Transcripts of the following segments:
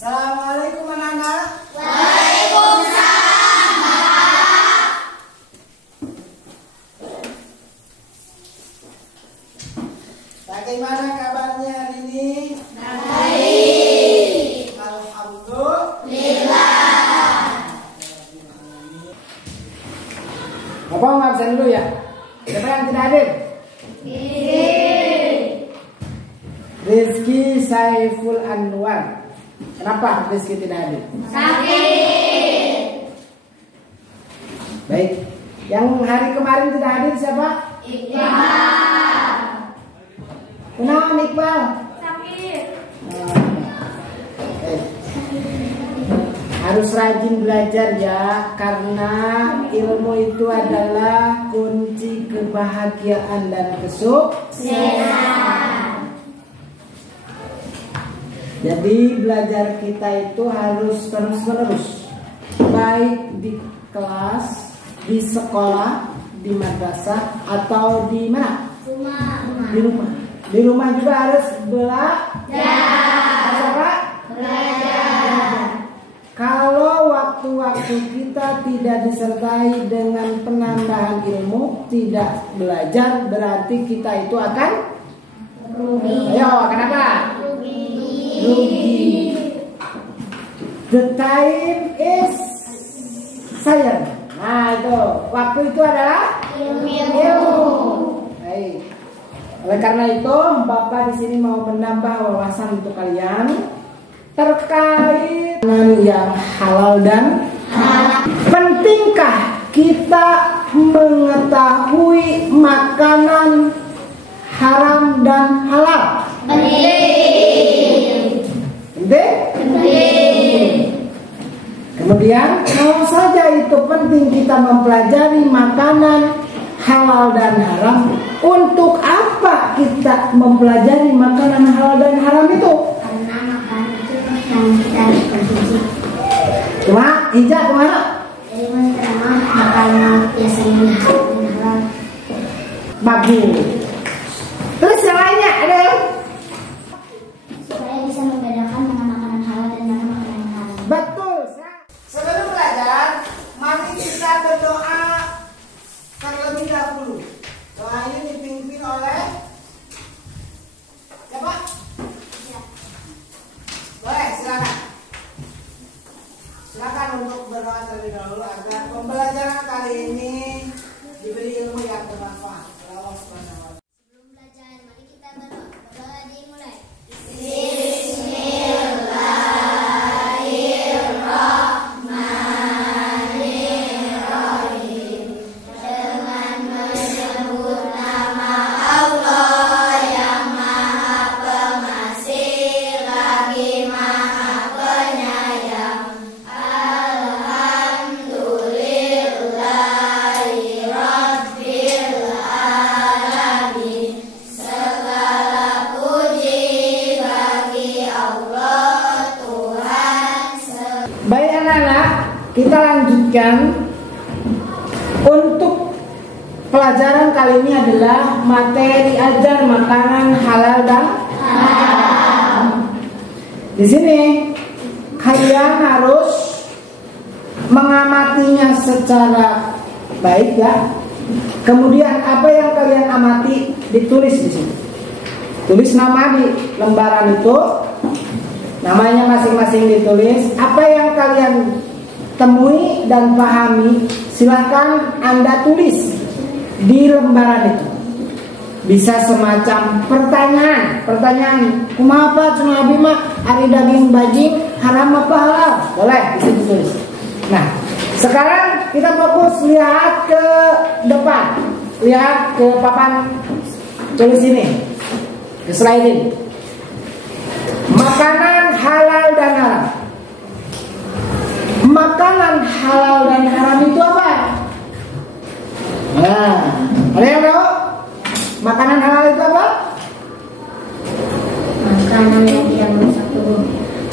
Assalamualaikum anak-anak. Waalaikumsalam, Bapak. Bagaimana kabarnya hari ini? Baik. Alhamdulillah. Bapak mau absen dulu ya. Siapa yang tidak hadir? Rizky Saiful Anwar. Kenapa Rizky tidak hadir? Sakit. Baik. Yang hari kemarin tidak hadir siapa? Iqbal. Kenapa Iqbal? Sakit. Harus rajin belajar ya, karena ilmu itu adalah kunci kebahagiaan dan kesuksesan. Jadi belajar kita itu harus terus-menerus, baik di kelas, di sekolah, di madrasah, atau di mana? Di rumah. Di rumah juga harus belajar. Kalau waktu-waktu kita tidak disertai dengan penambahan ilmu, tidak belajar, berarti kita itu akan rugi. Ayo, kenapa? Rugi. The time is science. Nah itu, waktu itu adalah ilmu. Baik. Oleh karena itu, Bapak di sini mau menambah wawasan untuk kalian terkait dengan yang halal dan haram. Pentingkah kita mengetahui makanan haram dan halal? Penting. Kemudian, kalau saja itu penting kita mempelajari makanan halal dan haram, untuk apa kita mempelajari makanan halal dan haram itu? Karena makan itu yang kita harus konsumsi. Cuma, Ija kemana? Jadi pertama makanan biasanya halal dan halal. Bagus. Terus yang lainnya ada yang? Supaya bisa membedakan mana makanan halal dan mana makanan haram. Betul. Sebelum belajar, mari kita berdoa terlebih dahulu. Doa ini dipimpin oleh siapa? Boleh, silakan. Silakan untuk berdoa terlebih dahulu agar pembelajaran kali ini diberi ilmu yang bermanfaat. Allah Subhanahu wa Ta'ala. Sebelum belajar, mari kita berdoa. Berdoa dimulai. Baik anak-anak, kita lanjutkan. Untuk pelajaran kali ini adalah materi ajar makanan halal dan haram. Di sini kalian harus mengamatinya secara baik ya. Kemudian apa yang kalian amati ditulis di sini. Tulis nama di lembaran itu. Namanya masing-masing ditulis. Apa yang kalian temui dan pahami, silakan Anda tulis di lembaran itu. Bisa semacam pertanyaan. Kumaha apa cenah abi mah ari daging bajing haram apa halal? Boleh bisa ditulis. Nah, sekarang kita fokus lihat ke depan. Lihat ke papan tulis ini. Ke slide ini. Makanan halal dan haram. Makanan halal dan haram itu apa? Nah, ada yang tahu? Makanan halal itu apa? Makanan yang tidak merusak tubuh.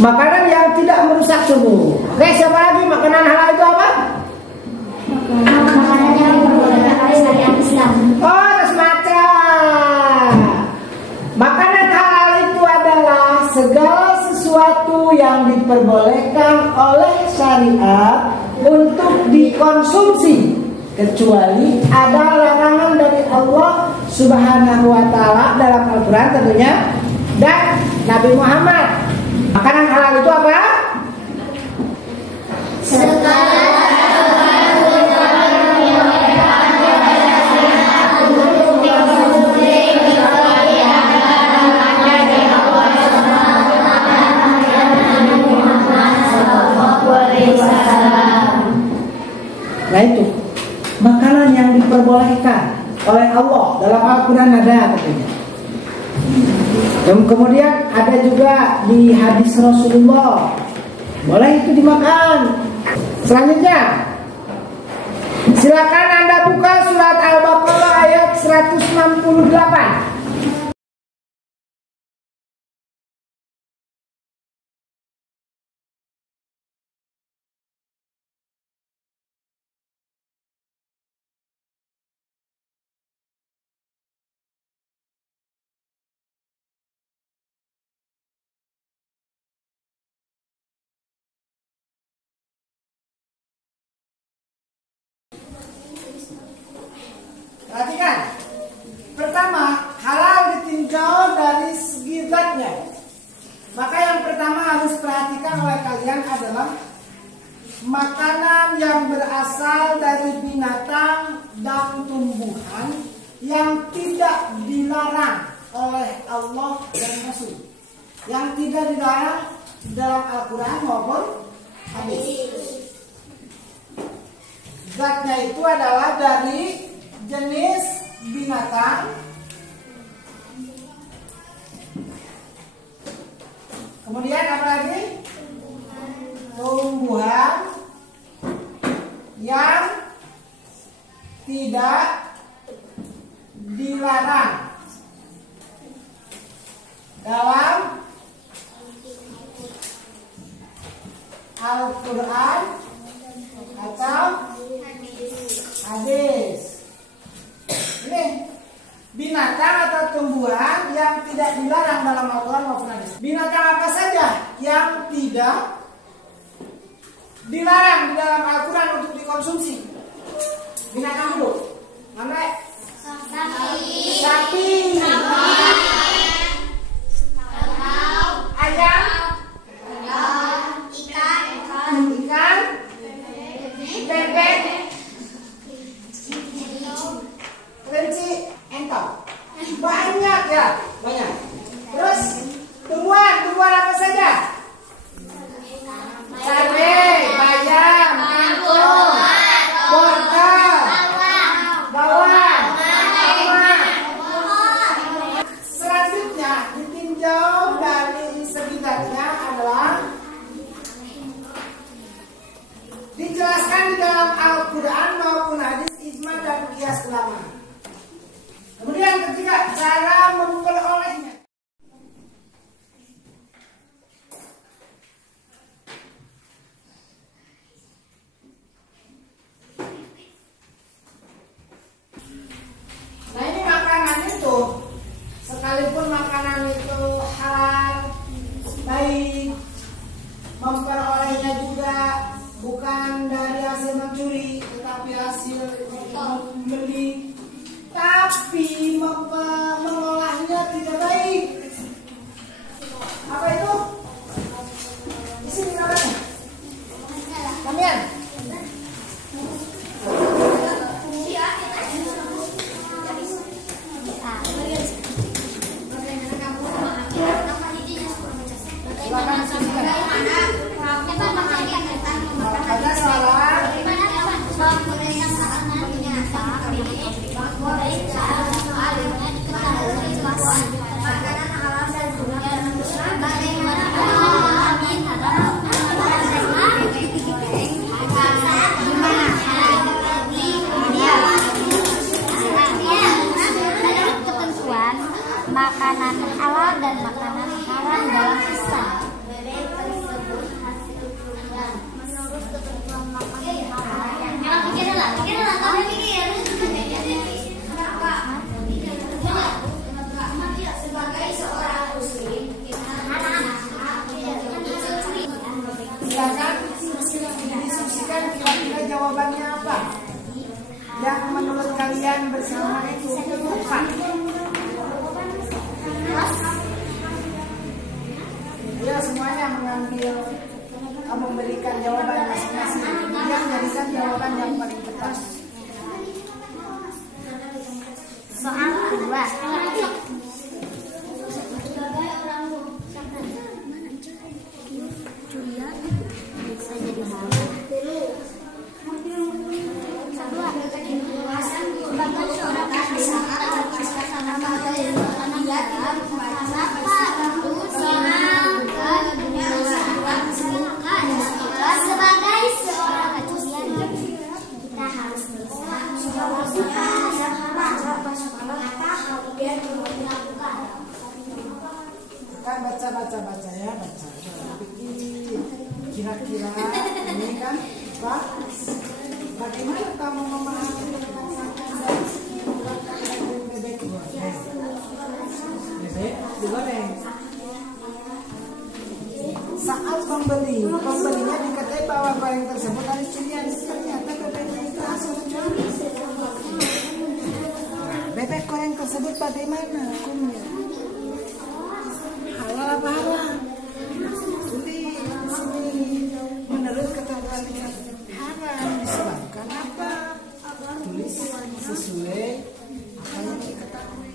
Makanan yang tidak merusak tubuh. Oke, siapa lagi? Makanan halal itu apa? Makanan yang berbagai syariat Islam. Oh, terus macam. Makanan halal itu adalah segala sesuatu sesuatu yang diperbolehkan oleh syariat untuk dikonsumsi, kecuali ada larangan dari Allah Subhanahu wa Ta'ala dalam Al-Quran tentunya dan Nabi Muhammad. Makanan halal itu apa? Nah itu makanan yang diperbolehkan oleh Allah dalam Al-Quran ada katanya. Dan kemudian ada juga di hadis Rasulullah boleh itu dimakan. Selanjutnya silakan Anda buka surat Al-Baqarah ayat 168. Perhatikan. Pertama, halal ditinjau dari segi zatnya. Maka yang pertama harus perhatikan oleh kalian adalah makanan yang berasal dari binatang dan tumbuhan yang tidak dilarang oleh Allah dan Rasul. Yang tidak dilarang dalam Al-Quran maupun hadis. Zatnya itu adalah dari jenis binatang, kemudian apa lagi? Tumbuhan yang tidak dilarang dalam Al-Quran atau hadis. Ini binatang atau tumbuhan yang tidak dilarang dalam Al-Quran maupun hadis. Binatang apa saja yang tidak dilarang di dalam Al-Quran untuk dikonsumsi? Binatang dulu. Mana? Sapi. Ayam. Ikan. Bebek. Kelinci, entong. Banyak ya, banyak. Terus tumbuhan apa saja? Cabai, bayam, kangkung, wortel, bawang, tomat. Selanjutnya ditinjau dari segi zatnya adalah dijelaskan di dalam Al-Quran maupun hadis, ijma dan qiyas ulama. Kemudian ketiga, cara memperolehnya. Nah ini makanan itu, sekalipun makanan itu halal, baik, memperolehnya juga bukan dari hasil mencuri, tetapi hasil membeli. Tapi mengolahnya tidak baik. Apa itu? Di sini namanya. Kamian. Ada salah. Makanan halal dan makanan haram dalam Islam. Menurut ketentuan makanan sama itu empat. Ya semuanya mengambil memberikan jawaban masing-masing. Kemudian jadikan jawaban yang paling tepat. Soal kedua. Bisa jadi hal. Sebagai seorang ujian, kita harus berusaha Kan baca ya, baca. Kira-kira ini kan, Pak, bagaimana kamu memahami bebek goreng? Bebek digoreng. Saat pembelinya diketahui bahwa barang tersebut harus curian, ternyata bebeknya itu asal curi. Bebek goreng tersebut bagaimana hukumnya? Halal apa haram? Menurut ketentuan haram disebabkan apa? Tulis sesuai apa yang diketahui.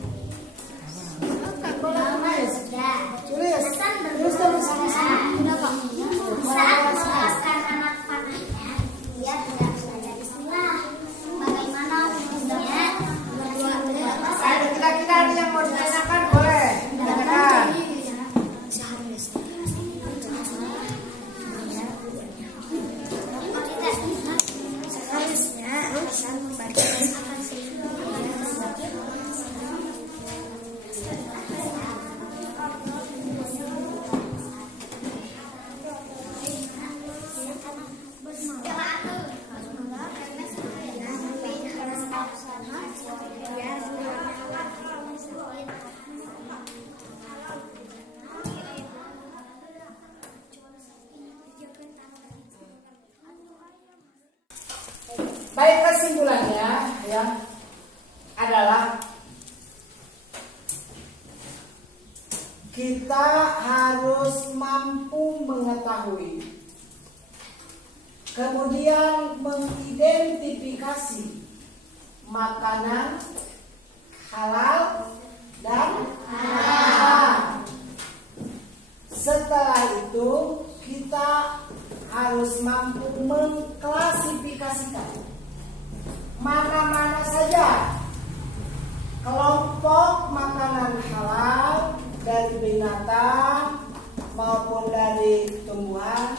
Silakan boleh tulis. Tulis sama-sama. Saat melepaskan anak panahnya, dia tidak belajar istilah. Bagaimana hukumnya? Kira-kira ada yang mau ditanyakan? Boleh ditanyakan. Seharusnya alasan membaca akan Baik, kesimpulannya ya adalah kita harus mampu mengetahui, kemudian mengidentifikasi makanan halal dan haram. Setelah itu kita harus mampu mengklasifikasikan mana-mana saja kelompok makanan halal dari binatang maupun dari tumbuhan,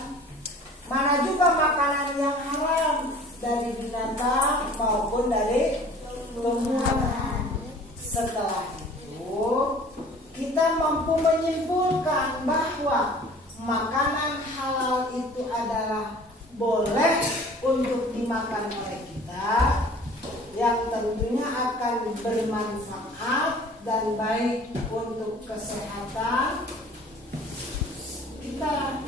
mana juga makanan yang haram dari binatang maupun dari tumbuhan. Setelah itu kita mampu menyimpulkan bahwa makanan halal itu adalah boleh untuk dimakan oleh kita, yang tentunya akan bermanfaat dan baik untuk kesehatan kita,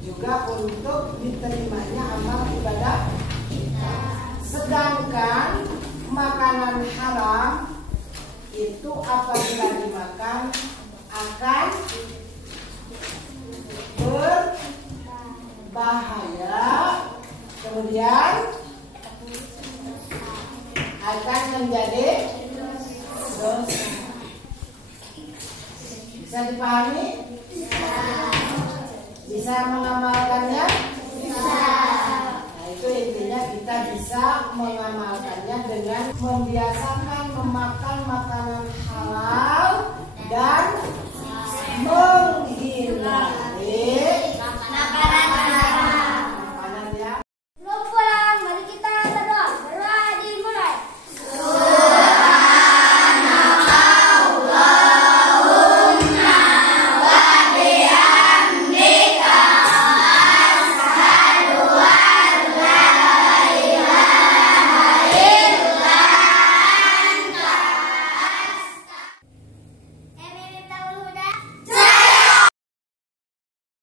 juga untuk diterimanya amal ibadah kita. Sedangkan makanan haram itu apabila dimakan akan berbahaya, kemudian akan menjadi dosa. Bisa dipahami? Bisa mengamalkannya? bisa. Nah, itu intinya kita bisa mengamalkannya dengan membiasakan memakan makanan halal dan